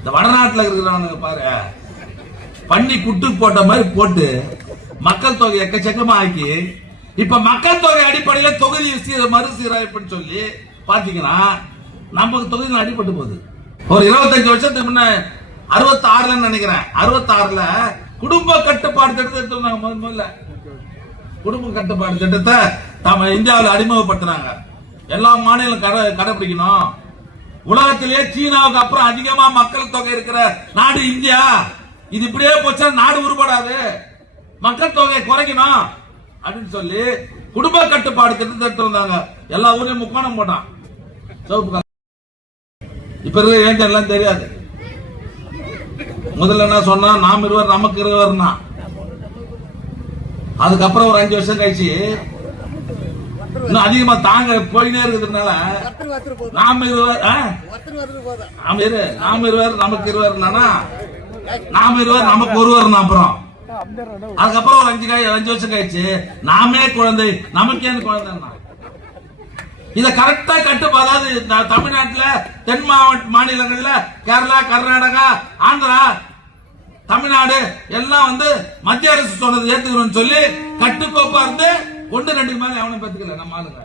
இந்த வடநாட்டுல இருக்கிறவங்க பாரு, பண்ணி குட்டு போட்ட மாதிரி போட்டு மக்கள் தொகை எக்கச்சக்கமா ஆக்கி, இப்ப மக்கள் தொகை அடிப்படையில தொகுதி மறுசீரமைப்புன்னு சொல்லி பாத்தீங்கன்னா நமக்கு தொகுதியில் அடிபட்டு போகுது. ஒரு 25 வருஷத்துக்கு முன்ன 66 நினைக்கிறேன், 66ல குடும்ப கட்டுப்பாடு திட்டத்தை எடுத்துருந்தாங்க. முதல்ல குடும்ப கட்டுப்பாடு திட்டத்தை நம்ம இந்தியாவில் அறிமுகப்படுத்தினாங்க. எல்லா மாநிலம் கடைபிடிக்கணும். உலகத்திலேயே சீனாவுக்கு அப்புறம் அதிகமா மக்கள் தொகை இருக்கிற நாடு இந்தியா. இது இப்படியே போச்சா நாடு உருப்படாது, மக்கள் தொகையை குறைக்கணும் அப்படின்னு சொல்லி குடும்ப கட்டுப்பாடு திட்டத்தை எடுத்து வந்தாங்க. எல்லா ஊரையும் முக்கோணம் போட்டான், சிவப்பு. இப்ப இருக்கிற ஏன் எல்லாம் தெரியாது. முதல்ல என்ன சொன்னா, நாம் இருவர் நமக்கு இருவர்னா. அதுக்கப்புறம் ஒரு 5 வருஷம் கழிச்சு இன்னும் அதிகமா தாங்க போயினே இருக்கிறதுனால நாம் இருவர் நமக்கு இருவர், நாம் இருவர் நமக்கு ஒருவர். அப்புறம் அதுக்கப்புறம் ஒரு 5 வருஷம் கழிச்சு நாமே குழந்தை நமக்கே குழந்தை. இத கரெக்டா கட்டுப்பாடு தமிழ்நாட்டுல தென் மாநிலங்கள்ல கேரளா, கர்நாடகா, ஆந்திரா, தமிழ்நாடு எல்லாம் மத்திய அரசு சொன்னது ஏத்துக்கிறோம் சொல்லி கட்டுக்கோப்பா இருந்து 1-2 மேல எவனும் பெற்றுக்கல நம்ம ஆளுங்க.